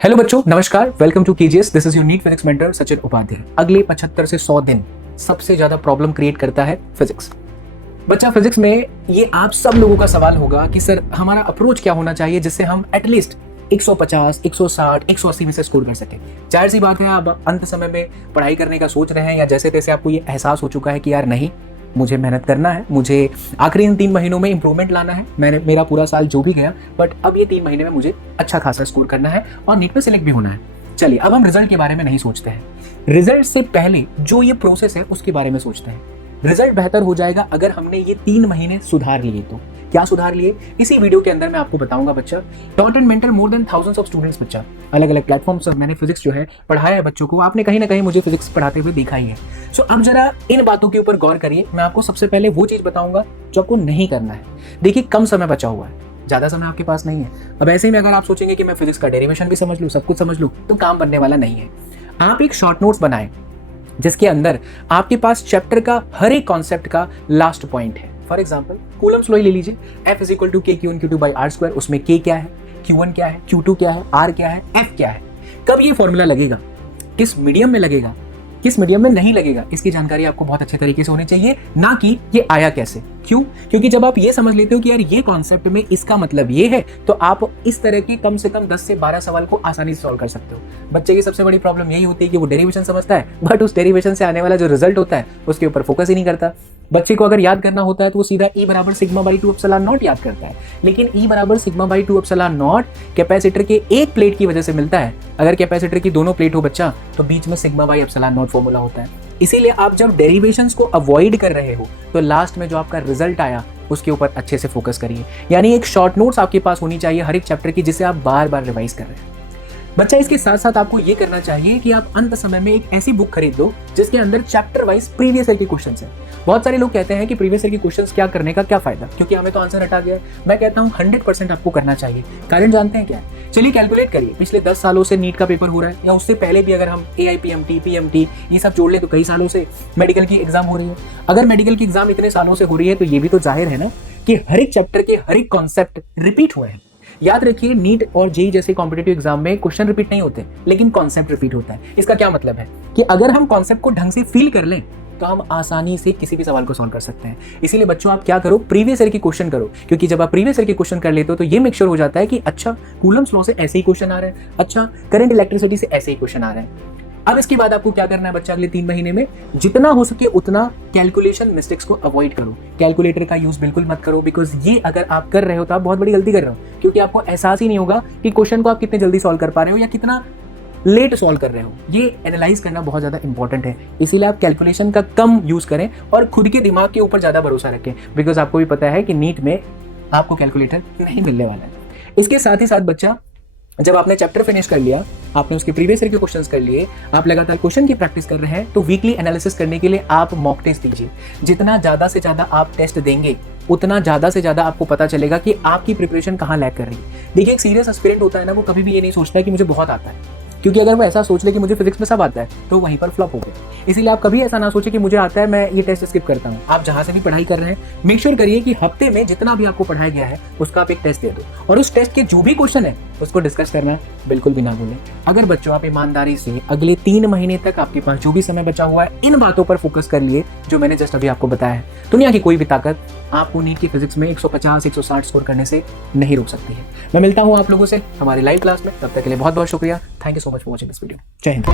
Hello बच्चों, नमस्कार। Welcome to KGS. This is your NEET physics mentor Sachin Upadhyay. अगले 75 से 100 दिन सबसे ज्यादा प्रॉब्लम क्रिएट करता है फिजिक्स। बच्चा, फिजिक्स में ये आप सब लोगों का सवाल होगा कि सर हमारा अप्रोच क्या होना चाहिए जिससे हम एटलीस्ट 150, 160, 180 में से स्कोर कर सके। जाहिर सी बात है, आप अंत समय में पढ़ाई करने का सोच रहे हैं या जैसे तैसे आपको ये एहसास हो चुका है कि यार नहीं, मुझे मेहनत करना है, मुझे आखिरी इन 3 महीनों में इंप्रूवमेंट लाना है। मेरा पूरा साल जो भी गया, बट अब ये 3 महीने में मुझे अच्छा खासा स्कोर करना है और नीट में सिलेक्ट भी होना है। चलिए, अब हम रिजल्ट के बारे में नहीं सोचते हैं। रिजल्ट से पहले जो ये प्रोसेस है उसके बारे में सोचते हैं। रिजल्ट बेहतर हो जाएगा अगर हमने ये 3 महीने सुधार लिए। तो क्या सुधार लिए, इसी वीडियो के अंदर मैं आपको बताऊंगा बच्चा। Taught and mentor more than thousands of students बच्चा। अलग अलग प्लेटफॉर्म से मैंने फिजिक्स जो है पढ़ाया है बच्चों को। आपने कहीं ना कहीं मुझे फिजिक्स पढ़ाते हुए देखा ही है। सो अब जरा इन बातों के ऊपर गौर करिए। मैं आपको सबसे पहले वो चीज बताऊंगा जो आपको नहीं करना है। देखिए, कम समय बचा हुआ है, ज्यादा समय आपके पास नहीं है। अब ऐसे ही में अगर आप सोचेंगे कि मैं फिजिक्स का डेरिवेशन भी समझ लूं, सब कुछ समझ लूं, तो काम बनने वाला नहीं है। आप एक शॉर्ट नोट्स बनाएं जिसके अंदर आपके पास चैप्टर का हर एक कॉन्सेप्ट का लास्ट पॉइंट है। फॉर एग्जाम्पल, कूलम्स लॉ ले लीजिए। F = k Q1 Q2 by r²। उसमें k क्या है, Q1 क्या है, Q2 क्या है, r क्या है, F क्या है, कब ये फॉर्मूला लगेगा, किस मीडियम में लगेगा, किस मीडियम में नहीं लगेगा, इसकी जानकारी आपको बहुत अच्छे तरीके से होनी चाहिए। ना कि ये आया कैसे। क्यों? क्योंकि जब आप ये समझ लेते हो कि यार ये कॉन्सेप्ट में इसका मतलब ये है, तो आप इस तरह के कम से कम 10 से 12 सवाल को आसानी से सॉल्व कर सकते हो। बच्चे की सबसे बड़ी प्रॉब्लम यही होती है कि वो डेरिवेशन समझता है, बट उस डेरिवेशन से आने वाला जो रिजल्ट होता है उसके ऊपर फोकस ही नहीं करता। बच्चे को अगर याद करना होता है तो वो सीधा E = σ/2ε0 याद करता है, लेकिन E = σ/2ε0 कैपेसिटर के एक प्लेट की वजह से मिलता है। अगर कैपेसिटर की दोनों प्लेट हो बच्चा, तो बीच में σ/ε0 फॉर्मूला होता है। इसीलिए आप जब डेरिवेशंस को अवॉइड कर रहे हो तो लास्ट में जो आपका रिजल्ट आया उसके ऊपर अच्छे से फोकस करिए। यानी एक शॉर्ट नोट्स आपके पास होनी चाहिए हर एक चैप्टर की, जिसे आप बार बार रिवाइज कर रहे हैं बच्चा। इसके साथ साथ आपको ये करना चाहिए कि आप अंत समय में एक ऐसी बुक खरीद दो जिसके अंदर चैप्टर वाइज प्रीवियस ईयर के क्वेश्चंस हैं। बहुत सारे लोग कहते हैं कि प्रीवियस ईयर के क्वेश्चंस क्या करने का क्या फायदा, क्योंकि हमें तो आंसर हटा गया है। मैं कहता हूँ 100% आपको करना चाहिए। कारण जानते हैं क्या है? चलिए कैलकुलेट करिए। पिछले 10 सालों से नीट का पेपर हो रहा है, या उससे पहले भी अगर हम AIPMT, PMT ये सब जोड़ ले तो कई सालों से मेडिकल की एग्जाम हो रही है। अगर मेडिकल की एग्जाम इतने सालों से हो रही है तो ये भी तो जाहिर है ना कि हर एक चैप्टर के हर एक कॉन्सेप्ट रिपीट हुए हैं। याद रखिए, नीट और जेईई जैसे कॉम्पिटिटिव एग्जाम में क्वेश्चन रिपीट नहीं होते, लेकिन कॉन्सेप्ट रिपीट होता है। इसका क्या मतलब है कि अगर हम कॉन्सेप्ट को ढंग से फील कर लें तो हम आसानी से किसी भी सवाल को सॉल्व कर सकते हैं। इसीलिए बच्चों, आप क्या करो, प्रीवियस ईयर की क्वेश्चन करो, क्योंकि जब आप प्रीवियस ईयर के क्वेश्चन कर लेते हो तो ये मेक श्योर हो जाता है कि अच्छा, कूलम्स लॉ से ऐसे ही क्वेश्चन आ रहे हैं, अच्छा करंट इलेक्ट्रिसिटी से ऐसे ही क्वेश्चन आ रहे हैं। अब इसके बाद आपको क्या करना है बच्चा, अगले 3 महीने में जितना हो सके उतना कैलकुलेशन मिस्टेक्स को अवॉइड करो। कैलकुलेटर का यूज बिल्कुल मत करो, बिकॉज ये अगर आप कर रहे हो तो आप बहुत बड़ी गलती कर रहे हो, क्योंकि आपको एहसास ही नहीं होगा कि क्वेश्चन को आप कितने जल्दी सॉल्व कर पा रहे हो या कितना लेट सॉल्व कर रहे हो। ये एनालाइज करना बहुत ज्यादा इंपॉर्टेंट है। इसीलिए आप कैलकुलेशन का कम यूज करें और खुद के दिमाग के ऊपर ज्यादा भरोसा रखें, बिकॉज आपको भी पता है कि नीट में आपको कैलकुलेटर नहीं मिलने वाला है। इसके साथ ही साथ बच्चा, जब आपने चैप्टर फिनिश कर लिया, आपने उसके प्रीवियस ईयर के क्वेश्चंस कर लिए, आप लगातार क्वेश्चन की प्रैक्टिस कर रहे हैं, तो वीकली एनालिसिस करने के लिए आप मॉक टेस्ट दीजिए। जितना ज्यादा से ज्यादा आप टेस्ट देंगे उतना ज्यादा से ज्यादा आपको पता चलेगा कि आपकी प्रिपरेशन कहाँ लैग कर रही है। देखिए, एक सीरियस एस्पिरेंट होता है ना, वो कभी भी ये नहीं सोचता है कि मुझे बहुत आता है, क्योंकि अगर वो ऐसा सोच ले कि मुझे फिजिक्स में सब आता है तो वहीं पर फ्लॉप हो गए। इसीलिए आप कभी ऐसा ना सोचे कि मुझे आता है, मैं ये टेस्ट स्किप करता हूँ। आप जहां से भी पढ़ाई कर रहे हैं, मेक श्योर करिए कि हफ्ते में जितना भी आपको पढ़ाया गया है उसका आप एक टेस्ट दे दो, और उस टेस्ट के जो भी क्वेश्चन है उसको डिस्कस करना बिल्कुल भी ना भूलें। अगर बच्चों आप ईमानदारी से अगले 3 महीने तक आपके पास जो भी समय बचा हुआ है इन बातों पर फोकस कर लिए जो मैंने जस्ट अभी आपको बताया है, दुनिया की कोई भी ताकत आपको नीट की फिजिक्स में 150, 160 स्कोर करने से नहीं रोक सकती है। मैं मिलता हूँ आप लोगों से हमारी लाइव क्लास में। तब तक के लिए बहुत बहुत शुक्रिया। Thank you so much for watching this video. जय हिंद।